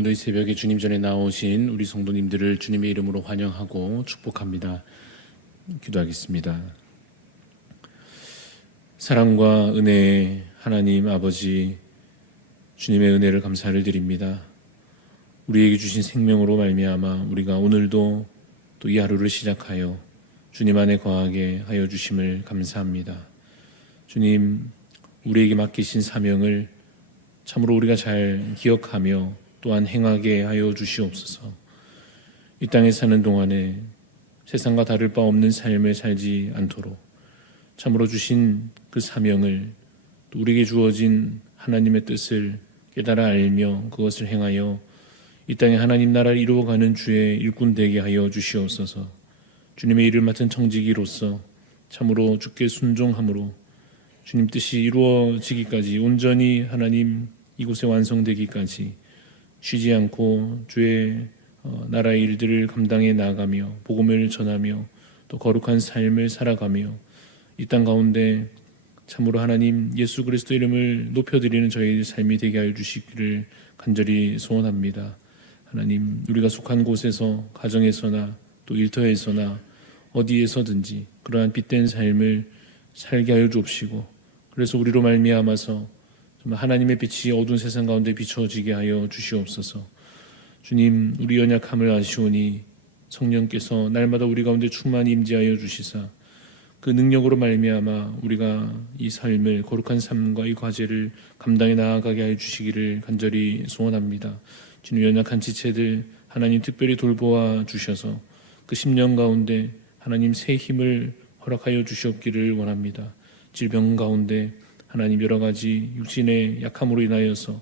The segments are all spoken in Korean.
오늘도 이 새벽에 주님 전에 나오신 우리 성도님들을 주님의 이름으로 환영하고 축복합니다. 기도하겠습니다. 사랑과 은혜의 하나님 아버지, 주님의 은혜를 감사를 드립니다. 우리에게 주신 생명으로 말미암아 우리가 오늘도 또 이 하루를 시작하여 주님 안에 거하게 하여 주심을 감사합니다. 주님, 우리에게 맡기신 사명을 참으로 우리가 잘 기억하며 또한 행하게 하여 주시옵소서. 이 땅에 사는 동안에 세상과 다를 바 없는 삶을 살지 않도록 참으로 주신 그 사명을, 또 우리에게 주어진 하나님의 뜻을 깨달아 알며 그것을 행하여 이 땅에 하나님 나라를 이루어가는 주의 일꾼 되게 하여 주시옵소서. 주님의 일을 맡은 청지기로서 참으로 주께 순종함으로 주님 뜻이 이루어지기까지 온전히 하나님 이곳에 완성되기까지 쉬지 않고 주의 나라의 일들을 감당해 나아가며 복음을 전하며 또 거룩한 삶을 살아가며 이 땅 가운데 참으로 하나님 예수 그리스도 이름을 높여드리는 저희 삶이 되게 하여 주시기를 간절히 소원합니다. 하나님, 우리가 속한 곳에서 가정에서나 또 일터에서나 어디에서든지 그러한 빛된 삶을 살게 하여 주옵시고, 그래서 우리로 말미암아서 정말 하나님의 빛이 어두운 세상 가운데 비춰지게 하여 주시옵소서. 주님, 우리 연약함을 아시오니 성령께서 날마다 우리 가운데 충만히 임재하여 주시사 그 능력으로 말미암아 우리가 이 삶을, 거룩한 삶과 이 과제를 감당해 나아가게 하여 주시기를 간절히 소원합니다. 주님, 연약한 지체들 하나님 특별히 돌보아 주셔서 그 10년 가운데 하나님 새 힘을 허락하여 주시옵기를 원합니다. 질병 가운데 하나님 여러 가지 육신의 약함으로 인하여서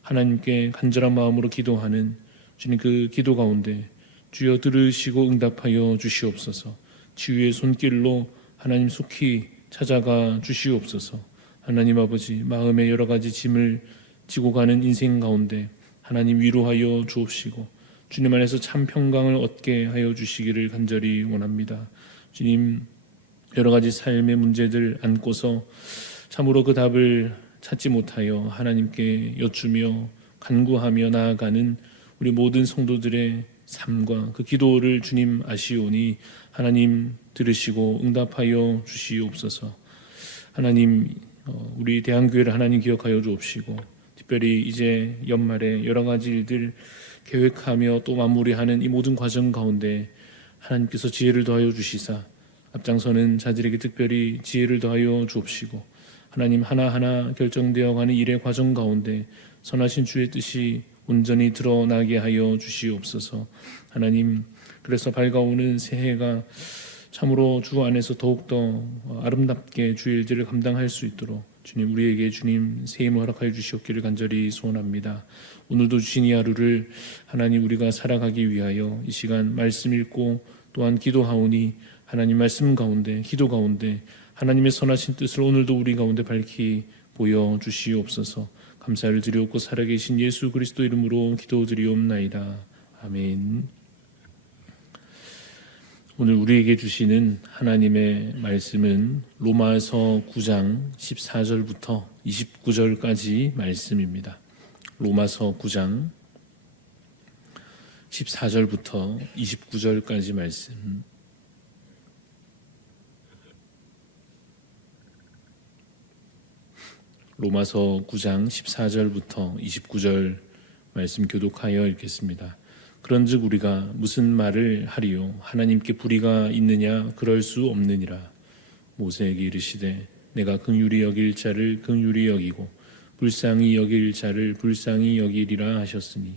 하나님께 간절한 마음으로 기도하는 주님 그 기도 가운데 주여 들으시고 응답하여 주시옵소서. 치유의 손길로 하나님 속히 찾아가 주시옵소서. 하나님 아버지, 마음의 여러 가지 짐을 지고 가는 인생 가운데 하나님 위로하여 주옵시고 주님 안에서 참 평강을 얻게 하여 주시기를 간절히 원합니다. 주님, 여러 가지 삶의 문제들 안고서 참으로 그 답을 찾지 못하여 하나님께 여쭈며 간구하며 나아가는 우리 모든 성도들의 삶과 그 기도를 주님 아시오니 하나님 들으시고 응답하여 주시옵소서. 하나님, 우리 대한교회를 하나님 기억하여 주옵시고 특별히 이제 연말에 여러 가지 일들 계획하며 또 마무리하는 이 모든 과정 가운데 하나님께서 지혜를 더하여 주시사 앞장서는 자들에게 특별히 지혜를 더하여 주옵시고 하나님 하나하나 결정되어가는 일의 과정 가운데 선하신 주의 뜻이 온전히 드러나게 하여 주시옵소서. 하나님, 그래서 밝아오는 새해가 참으로 주 안에서 더욱더 아름답게 주의 일들을 감당할 수 있도록 주님, 우리에게 주님 새 힘을 허락하여 주시옵기를 간절히 소원합니다. 오늘도 주신 이 하루를 하나님 우리가 살아가기 위하여 이 시간 말씀 읽고 또한 기도하오니 하나님 말씀 가운데 기도 가운데 하나님의 선하신 뜻을 오늘도 우리 가운데 밝히 보여주시옵소서. 감사를 드리옵고 살아계신 예수 그리스도 이름으로 기도드리옵나이다. 아멘. 오늘 우리에게 주시는 하나님의 말씀은 로마서 9장 14절부터 29절까지 말씀입니다. 로마서 9장 14절부터 29절까지 말씀. 로마서 9장 14절부터 29절 말씀 교독하여 읽겠습니다. 그런즉 우리가 무슨 말을 하리요? 하나님께 불의가 있느냐? 그럴 수 없느니라. 모세에게 이르시되 내가 긍휼히 여길 자를 긍휼히 여기고 불쌍히 여길 자를 불쌍히 여기리라 하셨으니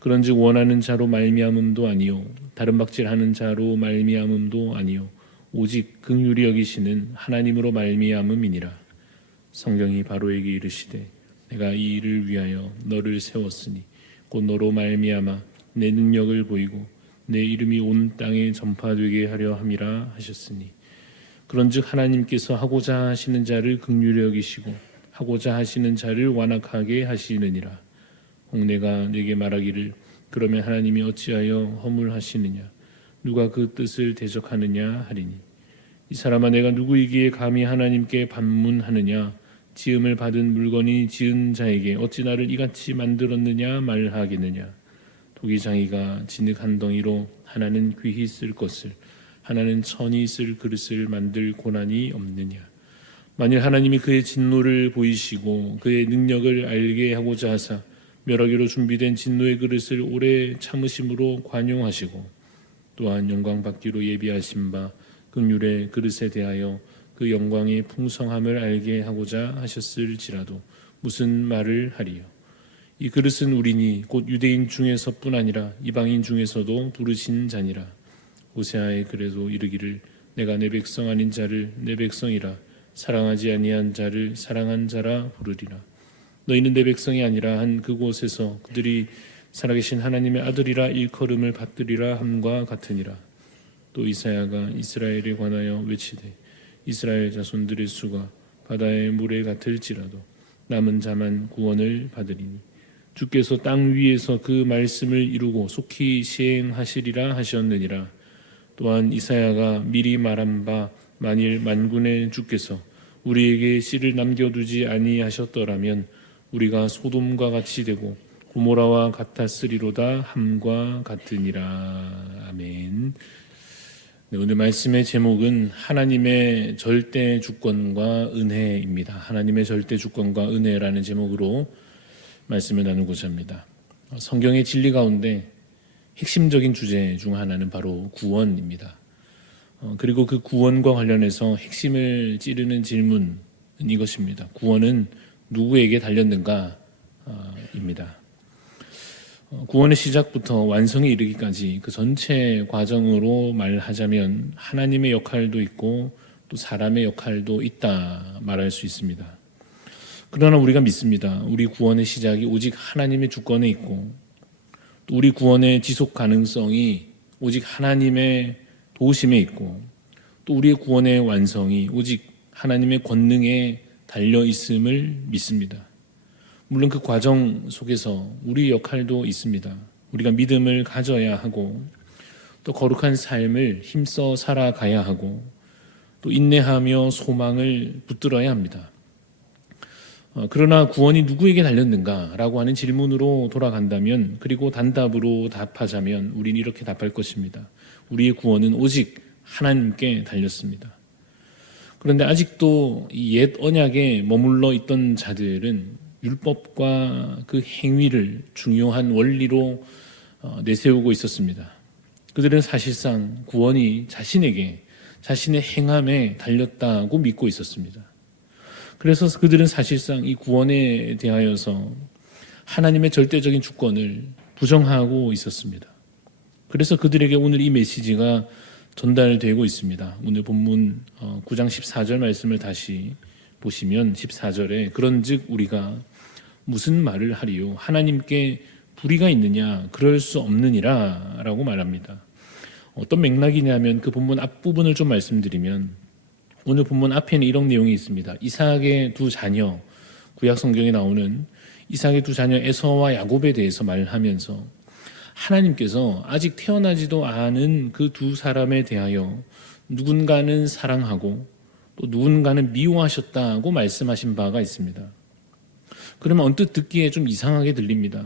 그런즉 원하는 자로 말미암음도 아니요 다른 박질하는 자로 말미암음도 아니요 오직 긍휼히 여기시는 하나님으로 말미암음이니라. 성경이 바로에게 이르시되 내가 이 일을 위하여 너를 세웠으니 곧 너로 말미암아 내 능력을 보이고 내 이름이 온 땅에 전파되게 하려 함이라 하셨으니 그런즉 하나님께서 하고자 하시는 자를 긍휼히 여기시고 하고자 하시는 자를 완악하게 하시느니라. 혹 내가 네게 말하기를 그러면 하나님이 어찌하여 허물하시느냐? 누가 그 뜻을 대적하느냐 하리니 이 사람아, 내가 누구이기에 감히 하나님께 반문하느냐? 지음을 받은 물건이 지은 자에게 어찌 나를 이같이 만들었느냐 말하겠느냐. 토기장이가 진흙 한 덩이로 하나는 귀히 쓸 것을 하나는 천히 쓸 그릇을 만들 고난이 없느냐. 만일 하나님이 그의 진노를 보이시고 그의 능력을 알게 하고자 하사 멸하기로 준비된 진노의 그릇을 오래 참으심으로 관용하시고 또한 영광 받기로 예비하신 바 긍휼의 그릇에 대하여 그 영광의 풍성함을 알게 하고자 하셨을지라도 무슨 말을 하리요. 이 그릇은 우리니 곧 유대인 중에서뿐 아니라 이방인 중에서도 부르신 자니라. 호세아의 글에도 이르기를 내가 내 백성 아닌 자를 내 백성이라 사랑하지 아니한 자를 사랑한 자라 부르리라. 너희는 내 백성이 아니라 한 그곳에서 그들이 살아계신 하나님의 아들이라 일컬음을 받으리라 함과 같으니라. 또 이사야가 이스라엘에 관하여 외치되 이스라엘 자손들의 수가 바다의 물에 같을지라도 남은 자만 구원을 받으리니 주께서 땅 위에서 그 말씀을 이루고 속히 시행하시리라 하셨느니라. 또한 이사야가 미리 말한 바 만일 만군의 주께서 우리에게 씨를 남겨두지 아니하셨더라면 우리가 소돔과 같이 되고 고모라와 같았으리로다 함과 같으니라. 아멘. 네, 오늘 말씀의 제목은 하나님의 절대 주권과 은혜입니다. 하나님의 절대 주권과 은혜라는 제목으로 말씀을 나누고자 합니다. 성경의 진리 가운데 핵심적인 주제 중 하나는 바로 구원입니다. 그리고 그 구원과 관련해서 핵심을 찌르는 질문은 이것입니다. 구원은 누구에게 달렸는가? 입니다. 구원의 시작부터 완성에 이르기까지 그 전체 과정으로 말하자면 하나님의 역할도 있고 또 사람의 역할도 있다 말할 수 있습니다. 그러나 우리가 믿습니다. 우리 구원의 시작이 오직 하나님의 주권에 있고 또 우리 구원의 지속 가능성이 오직 하나님의 도우심에 있고 또 우리의 구원의 완성이 오직 하나님의 권능에 달려 있음을 믿습니다. 물론 그 과정 속에서 우리 역할도 있습니다. 우리가 믿음을 가져야 하고 또 거룩한 삶을 힘써 살아가야 하고 또 인내하며 소망을 붙들어야 합니다. 그러나 구원이 누구에게 달렸는가라고 하는 질문으로 돌아간다면 그리고 단답으로 답하자면 우리는 이렇게 답할 것입니다. 우리의 구원은 오직 하나님께 달렸습니다. 그런데 아직도 이 옛 언약에 머물러 있던 자들은 율법과 그 행위를 중요한 원리로 내세우고 있었습니다. 그들은 사실상 구원이 자신에게 자신의 행함에 달렸다고 믿고 있었습니다. 그래서 그들은 사실상 이 구원에 대하여서 하나님의 절대적인 주권을 부정하고 있었습니다. 그래서 그들에게 오늘 이 메시지가 전달되고 있습니다. 오늘 본문 9장 14절 말씀을 다시 보시면 14절에 그런즉 우리가 무슨 말을 하리요? 하나님께 불의가 있느냐? 그럴 수 없느니라 라고 말합니다. 어떤 맥락이냐면 그 본문 앞부분을 좀 말씀드리면 오늘 본문 앞에는 이런 내용이 있습니다. 이삭의 두 자녀, 구약 성경에 나오는 이삭의 두 자녀 에서와 야곱에 대해서 말하면서 하나님께서 아직 태어나지도 않은 그 두 사람에 대하여 누군가는 사랑하고 또 누군가는 미워하셨다고 말씀하신 바가 있습니다. 그러면 언뜻 듣기에 좀 이상하게 들립니다.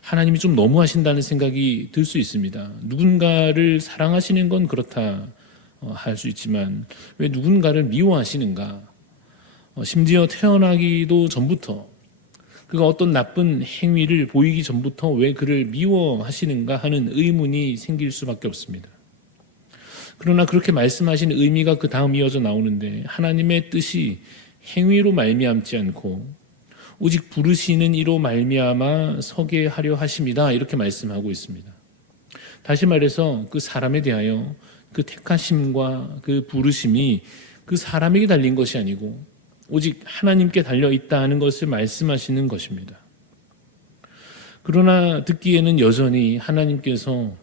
하나님이 좀 너무하신다는 생각이 들 수 있습니다. 누군가를 사랑하시는 건 그렇다 할 수 있지만 왜 누군가를 미워하시는가? 심지어 태어나기도 전부터 그가 어떤 나쁜 행위를 보이기 전부터 왜 그를 미워하시는가 하는 의문이 생길 수밖에 없습니다. 그러나 그렇게 말씀하신 의미가 그 다음 이어져 나오는데 하나님의 뜻이 행위로 말미암지 않고 오직 부르시는 이로 말미암아 서게 하려 하심이다 이렇게 말씀하고 있습니다. 다시 말해서 그 사람에 대하여 그 택하심과 그 부르심이 그 사람에게 달린 것이 아니고 오직 하나님께 달려 있다는 것을 말씀하시는 것입니다. 그러나 듣기에는 여전히 하나님께서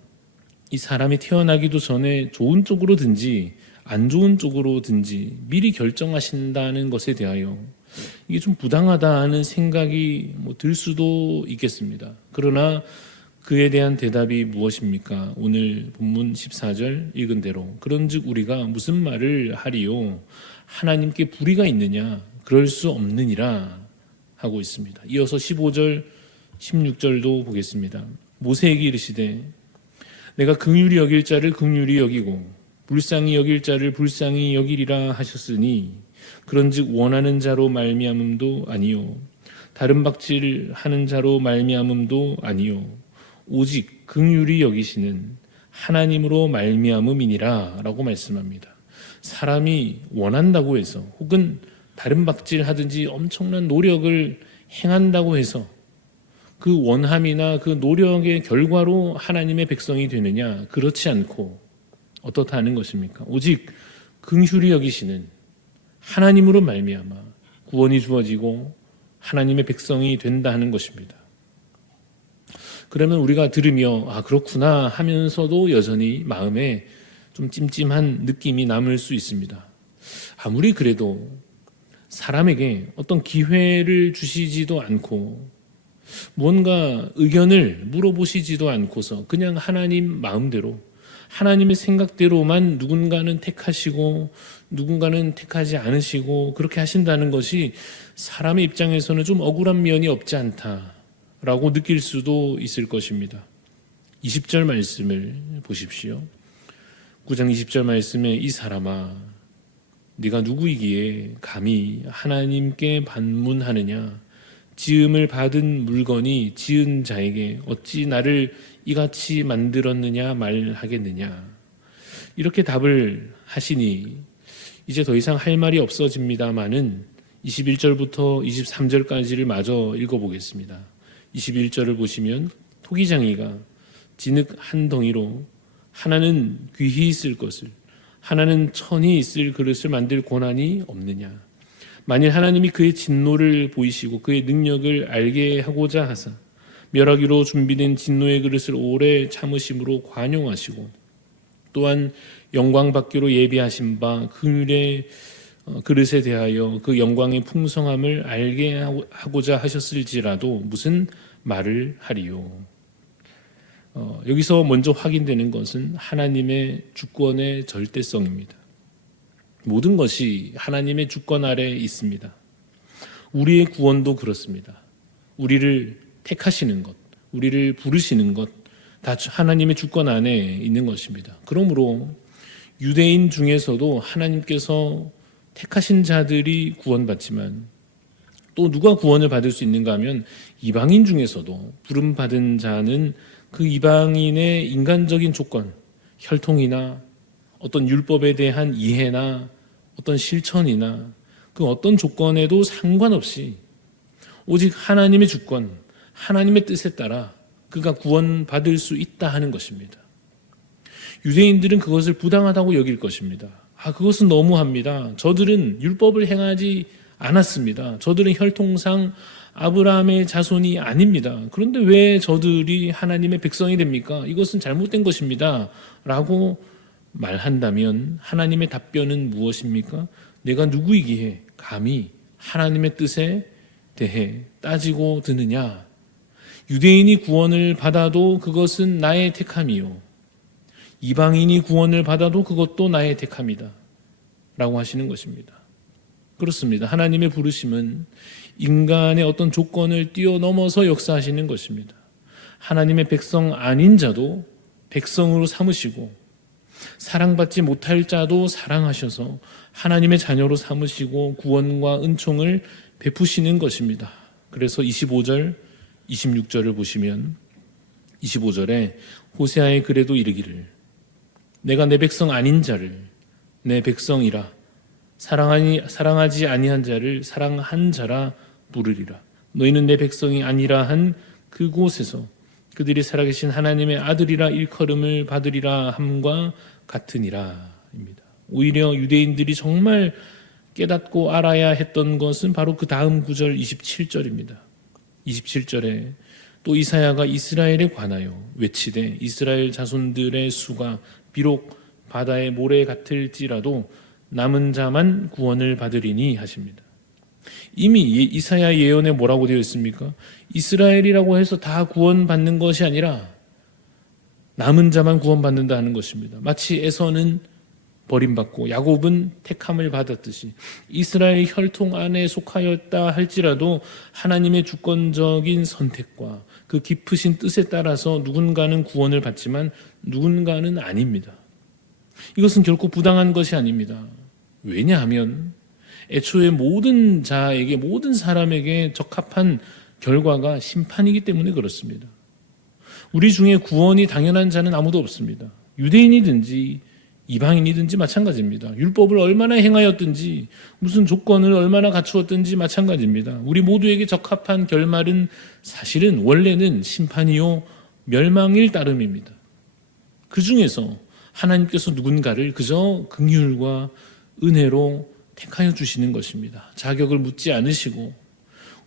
이 사람이 태어나기도 전에 좋은 쪽으로든지 안 좋은 쪽으로든지 미리 결정하신다는 것에 대하여 이게 좀 부당하다는 생각이 들 수도 있겠습니다. 그러나 그에 대한 대답이 무엇입니까? 오늘 본문 14절 읽은 대로 그런즉 우리가 무슨 말을 하리요? 하나님께 불의가 있느냐? 그럴 수 없느니라 하고 있습니다. 이어서 15절 16절도 보겠습니다. 모세에게 이르시되 내가 긍휼히 여길 자를 긍휼히 여기고 불쌍히 여길 자를 불쌍히 여기리라 하셨으니 그런즉 원하는 자로 말미암음도 아니요 다른 박질하는 자로 말미암음도 아니요 오직 긍휼히 여기시는 하나님으로 말미암음이니라 라고 말씀합니다. 사람이 원한다고 해서 혹은 다른 박질하든지 엄청난 노력을 행한다고 해서 그 원함이나 그 노력의 결과로 하나님의 백성이 되느냐? 그렇지 않고 어떻다 하는 것입니까? 오직 긍휼히 여기시는 하나님으로 말미암아 구원이 주어지고 하나님의 백성이 된다 하는 것입니다. 그러면 우리가 들으며 그렇구나 하면서도 여전히 마음에 좀 찜찜한 느낌이 남을 수 있습니다. 아무리 그래도 사람에게 어떤 기회를 주시지도 않고 무언가 의견을 물어보시지도 않고서 그냥 하나님 마음대로 하나님의 생각대로만 누군가는 택하시고 누군가는 택하지 않으시고 그렇게 하신다는 것이 사람의 입장에서는 좀 억울한 면이 없지 않다라고 느낄 수도 있을 것입니다. 20절 말씀을 보십시오. 9장 20절 말씀에 이 사람아 네가 누구이기에 감히 하나님께 반문하느냐 지음을 받은 물건이 지은 자에게 어찌 나를 이같이 만들었느냐 말하겠느냐 이렇게 답을 하시니 이제 더 이상 할 말이 없어집니다마는 21절부터 23절까지를 마저 읽어보겠습니다. 21절을 보시면 토기장이가 진흙 한 덩이로 하나는 귀히 쓸 것을 하나는 천히 있을 그릇을 만들 권한이 없느냐 만일 하나님이 그의 진노를 보이시고 그의 능력을 알게 하고자 하사 멸하기로 준비된 진노의 그릇을 오래 참으심으로 관용하시고 또한 영광 받기로 예비하신 바 긍휼의 그릇에 대하여 그 영광의 풍성함을 알게 하고자 하셨을지라도 무슨 말을 하리요. 여기서 먼저 확인되는 것은 하나님의 주권의 절대성입니다. 모든 것이 하나님의 주권 아래 있습니다. 우리의 구원도 그렇습니다. 우리를 택하시는 것, 우리를 부르시는 것, 다 하나님의 주권 안에 있는 것입니다. 그러므로 유대인 중에서도 하나님께서 택하신 자들이 구원받지만 또 누가 구원을 받을 수 있는가 하면 이방인 중에서도 부름받은 자는 그 이방인의 인간적인 조건, 혈통이나 어떤 율법에 대한 이해나 어떤 실천이나 그 어떤 조건에도 상관없이 오직 하나님의 주권, 하나님의 뜻에 따라 그가 구원받을 수 있다 하는 것입니다. 유대인들은 그것을 부당하다고 여길 것입니다. 그것은 너무합니다. 저들은 율법을 행하지 않았습니다. 저들은 혈통상 아브라함의 자손이 아닙니다. 그런데 왜 저들이 하나님의 백성이 됩니까? 이것은 잘못된 것입니다. 라고 말한다면 하나님의 답변은 무엇입니까? 내가 누구이기에 감히 하나님의 뜻에 대해 따지고 드느냐? 유대인이 구원을 받아도 그것은 나의 택함이요. 이방인이 구원을 받아도 그것도 나의 택함이다. 라고 하시는 것입니다. 그렇습니다. 하나님의 부르심은 인간의 어떤 조건을 뛰어넘어서 역사하시는 것입니다. 하나님의 백성 아닌 자도 백성으로 삼으시고 사랑받지 못할 자도 사랑하셔서 하나님의 자녀로 삼으시고 구원과 은총을 베푸시는 것입니다. 그래서 25절, 26절을 보시면 25절에 호세아의 글에도 이르기를 내가 내 백성 아닌 자를 내 백성이라 사랑하지 아니한 자를 사랑한 자라 부르리라. 너희는 내 백성이 아니라 한 그곳에서 그들이 살아계신 하나님의 아들이라 일컬음을 받으리라 함과 같으니라 입니다. 오히려 유대인들이 정말 깨닫고 알아야 했던 것은 바로 그 다음 구절 27절입니다. 27절에 또 이사야가 이스라엘에 관하여 외치되 이스라엘 자손들의 수가 비록 바다의 모래 같을지라도 남은 자만 구원을 받으리니 하십니다. 이미 이사야 예언에 뭐라고 되어 있습니까? 이스라엘이라고 해서 다 구원받는 것이 아니라 남은 자만 구원받는다 하는 것입니다. 마치 에서는 버림받고 야곱은 택함을 받았듯이 이스라엘 혈통 안에 속하였다 할지라도 하나님의 주권적인 선택과 그 깊으신 뜻에 따라서 누군가는 구원을 받지만 누군가는 아닙니다. 이것은 결코 부당한 것이 아닙니다. 왜냐하면 애초에 모든 자에게, 모든 사람에게 적합한 결과가 심판이기 때문에 그렇습니다. 우리 중에 구원이 당연한 자는 아무도 없습니다. 유대인이든지 이방인이든지 마찬가지입니다. 율법을 얼마나 행하였든지 무슨 조건을 얼마나 갖추었든지 마찬가지입니다. 우리 모두에게 적합한 결말은 사실은 원래는 심판이요 멸망일 따름입니다. 그 중에서 하나님께서 누군가를 그저 긍휼과 은혜로 택하여 주시는 것입니다. 자격을 묻지 않으시고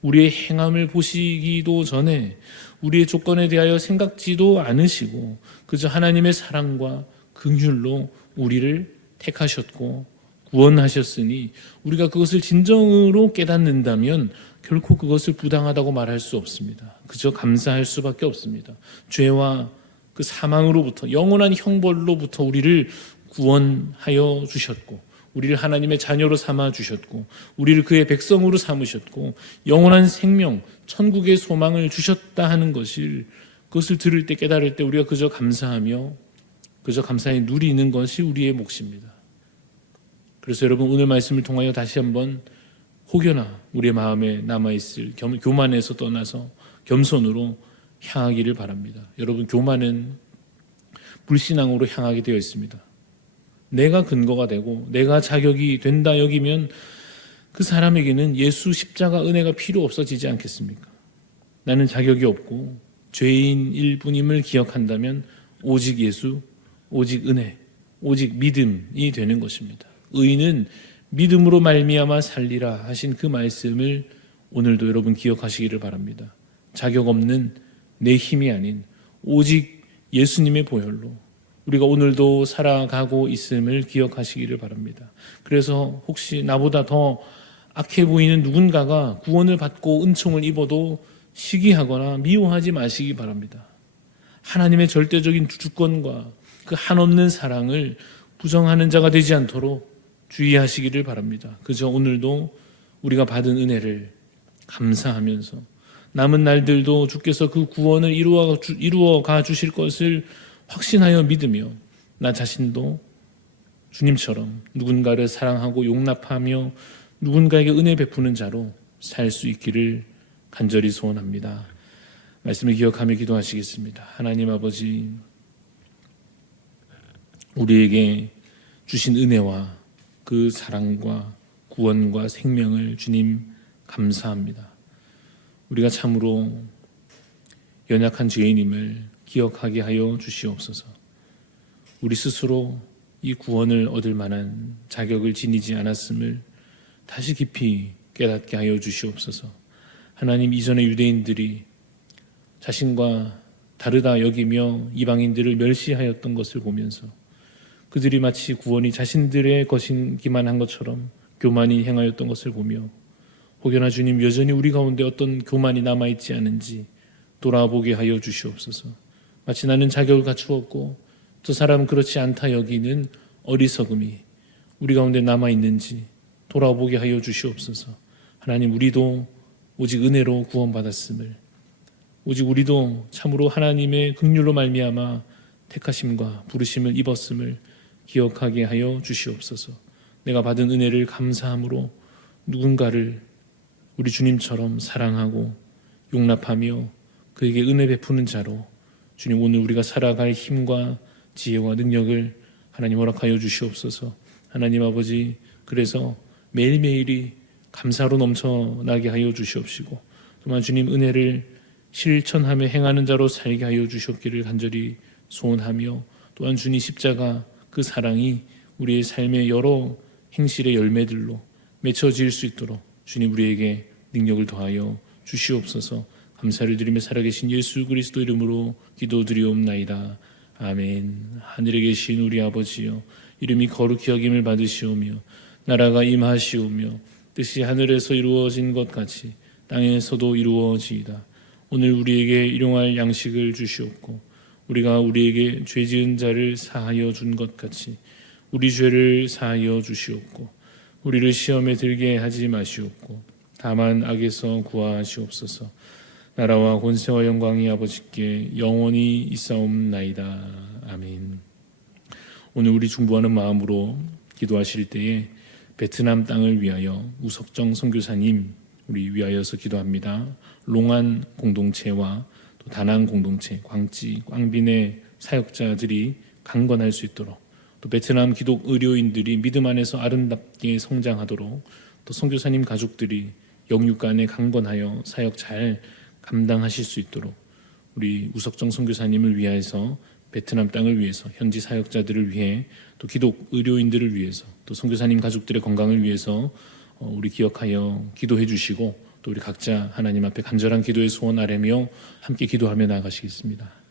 우리의 행함을 보시기도 전에 우리의 조건에 대하여 생각지도 않으시고 그저 하나님의 사랑과 긍휼로 우리를 택하셨고 구원하셨으니 우리가 그것을 진정으로 깨닫는다면 결코 그것을 부당하다고 말할 수 없습니다. 그저 감사할 수밖에 없습니다. 죄와 그 사망으로부터, 영원한 형벌로부터 우리를 구원하여 주셨고 우리를 하나님의 자녀로 삼아 주셨고 우리를 그의 백성으로 삼으셨고 영원한 생명, 천국의 소망을 주셨다 하는 것을, 그것을 들을 때, 깨달을 때 우리가 그저 감사하며 그저 감사히 누리는 것이 우리의 몫입니다. 그래서 여러분, 오늘 말씀을 통하여 다시 한번 혹여나 우리의 마음에 남아있을 교만에서 떠나서 겸손으로 향하기를 바랍니다. 여러분, 교만은 불신앙으로 향하게 되어 있습니다. 내가 근거가 되고 내가 자격이 된다 여기면 그 사람에게는 예수 십자가 은혜가 필요 없어지지 않겠습니까? 나는 자격이 없고 죄인일 뿐임을 기억한다면 오직 예수, 오직 은혜, 오직 믿음이 되는 것입니다. 의인은 믿음으로 말미암아 살리라 하신 그 말씀을 오늘도 여러분 기억하시기를 바랍니다. 자격 없는 내 힘이 아닌 오직 예수님의 보혈로 우리가 오늘도 살아가고 있음을 기억하시기를 바랍니다. 그래서 혹시 나보다 더 악해 보이는 누군가가 구원을 받고 은총을 입어도 시기하거나 미워하지 마시기 바랍니다. 하나님의 절대적인 주권과 그 한없는 사랑을 부정하는 자가 되지 않도록 주의하시기를 바랍니다. 그저 오늘도 우리가 받은 은혜를 감사하면서 남은 날들도 주께서 그 구원을 이루어 가 주실 것을 확신하여 믿으며 나 자신도 주님처럼 누군가를 사랑하고 용납하며 누군가에게 은혜 베푸는 자로 살 수 있기를 간절히 소원합니다. 말씀을 기억하며 기도하시겠습니다. 하나님 아버지, 우리에게 주신 은혜와 그 사랑과 구원과 생명을 주님 감사합니다. 우리가 참으로 연약한 죄인임을 기억하게 하여 주시옵소서. 우리 스스로 이 구원을 얻을 만한 자격을 지니지 않았음을 다시 깊이 깨닫게 하여 주시옵소서. 하나님, 이전의 유대인들이 자신과 다르다 여기며 이방인들을 멸시하였던 것을 보면서 그들이 마치 구원이 자신들의 것이기만 한 것처럼 교만히 행하였던 것을 보며 혹여나 주님 여전히 우리 가운데 어떤 교만이 남아있지 않은지 돌아보게 하여 주시옵소서. 마치 나는 자격을 갖추었고 저 사람은 그렇지 않다 여기는 어리석음이 우리 가운데 남아있는지 돌아보게 하여 주시옵소서. 하나님, 우리도 오직 은혜로 구원받았음을, 오직 우리도 참으로 하나님의 긍휼로 말미암아 택하심과 부르심을 입었음을 기억하게 하여 주시옵소서. 내가 받은 은혜를 감사함으로 누군가를 우리 주님처럼 사랑하고 용납하며 그에게 은혜 베푸는 자로 주님, 오늘 우리가 살아갈 힘과 지혜와 능력을 하나님 허락하여 주시옵소서. 하나님 아버지, 그래서 매일매일이 감사로 넘쳐나게 하여 주시옵시고 또한 주님 은혜를 실천하며 행하는 자로 살게 하여 주셨기를 간절히 소원하며 또한 주님 십자가 그 사랑이 우리의 삶의 여러 행실의 열매들로 맺혀질 수 있도록 주님 우리에게 능력을 더하여 주시옵소서. 감사를 드리며 살아계신 예수 그리스도 이름으로 기도드리옵나이다. 아멘. 하늘에 계신 우리 아버지여, 이름이 거룩히 여김을 받으시오며 나라가 임하시오며 뜻이 하늘에서 이루어진 것 같이 땅에서도 이루어지이다. 오늘 우리에게 일용할 양식을 주시옵고 우리가 우리에게 죄 지은 자를 사하여 준 것 같이 우리 죄를 사하여 주시옵고 우리를 시험에 들게 하지 마시옵고 다만 악에서 구하시옵소서. 나라와 권세와 영광이 아버지께 영원히 있사옵나이다. 아멘. 오늘 우리 중보하는 마음으로 기도하실 때에 베트남 땅을 위하여 우석정 선교사님 우리 위하여서 기도합니다. 롱안 공동체와 또 다낭 공동체, 광지, 꽝빈의 사역자들이 강건할 수 있도록 또 베트남 기독 의료인들이 믿음 안에서 아름답게 성장하도록 또 선교사님 가족들이 영육 안에 강건하여 사역 잘 감당하실 수 있도록 우리 우석정 선교사님을 위해서 베트남 땅을 위해서 현지 사역자들을 위해 또 기독 의료인들을 위해서 또 선교사님 가족들의 건강을 위해서 우리 기억하여 기도해 주시고 또 우리 각자 하나님 앞에 간절한 기도의 소원 아뢰며 함께 기도하며 나아가시겠습니다.